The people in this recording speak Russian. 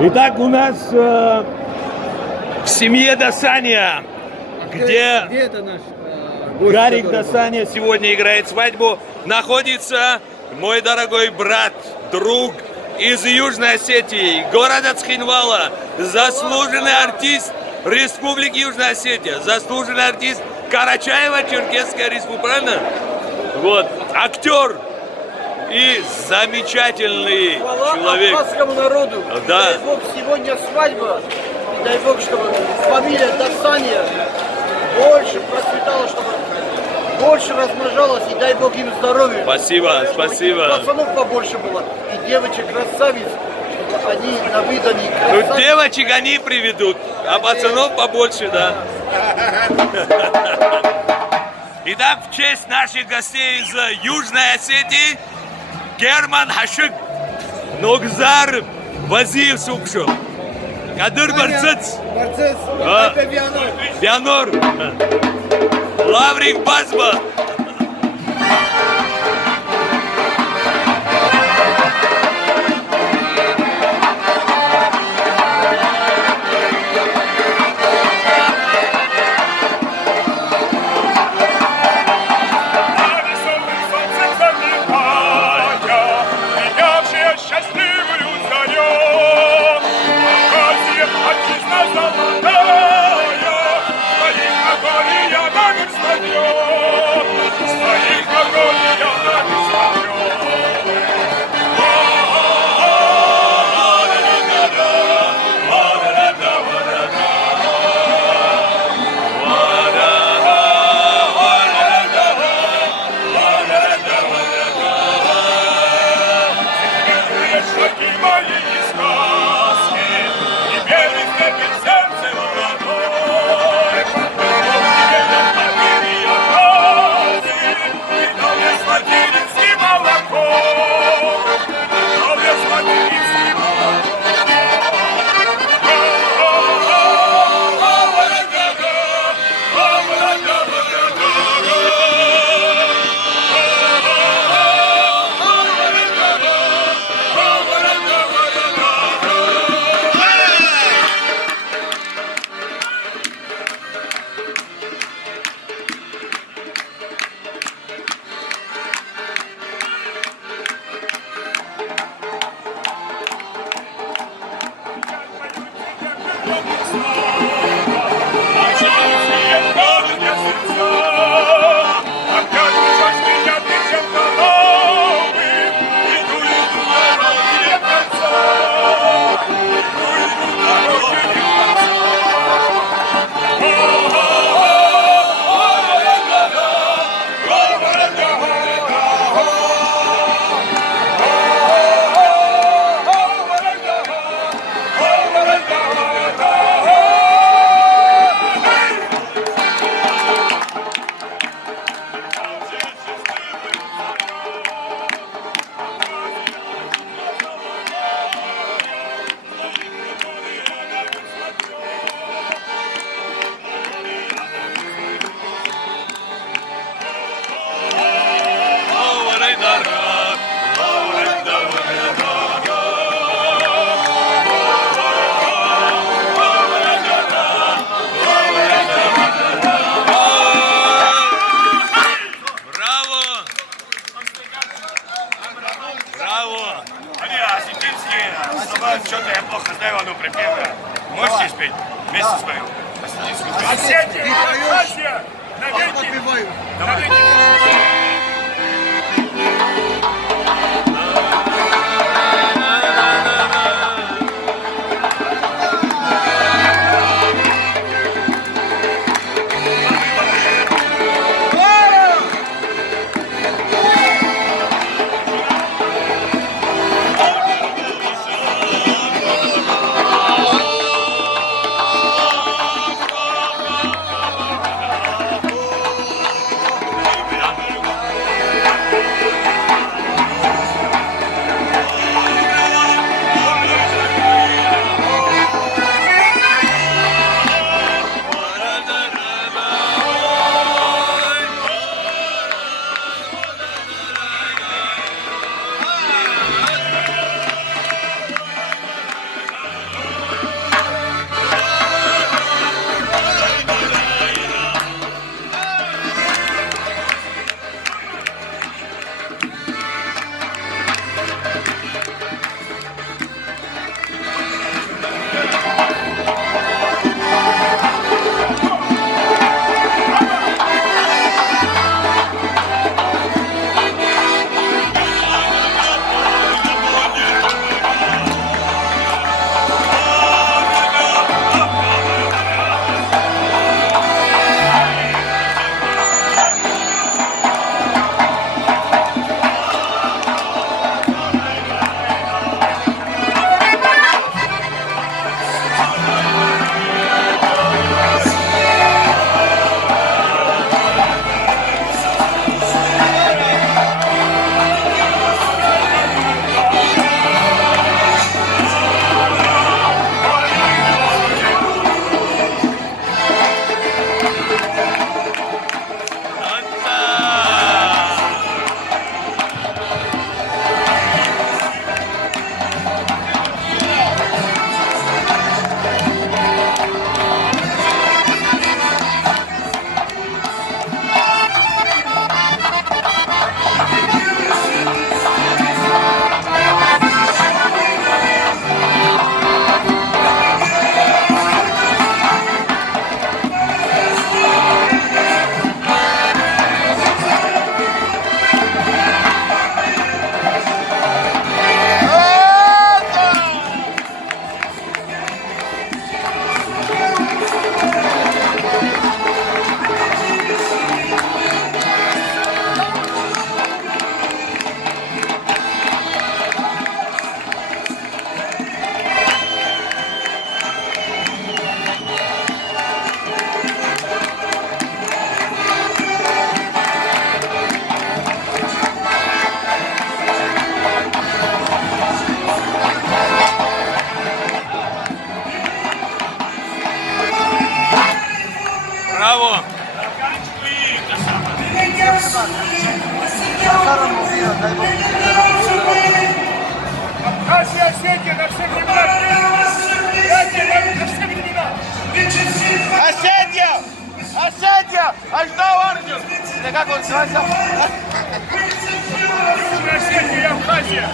Итак, у нас в семье Досаня, где это наш Гарик Досаня сегодня играет свадьбу, находится мой дорогой брат, друг из Южной Осетии, города Цхинвала, заслуженный артист Республики Южная Осетия, заслуженный артист Карачаево-Черкесская республика, правильно? Вот, актер и замечательный человек. Абхазскому народу. Да. Дай Бог, сегодня свадьба. И дай Бог, чтобы фамилия Досаня больше процветала, чтобы больше размножалась. И дай Бог им здоровья. Спасибо, спасибо. Пацанов побольше было. И девочек красавиц. Они на видане Ну, красавиц. девочек они приведут, а пацанов побольше, да. Итак, в честь наших гостей из Южной Осетии, Герман Хашик, Ногзар Вазиев Сукшо, Кадыр Барцец, Пианор, Лаврик Базба. Что-то я плохо знаю одну припевы. Можете спеть? Вместе спою. Осетия! Россия! Навеки! Навеки! Абхазия, Осетия на все времена. На все времена. Осетия! Осетия! Ожидал армию! Да как он называется? Южная Осетия и Абхазия.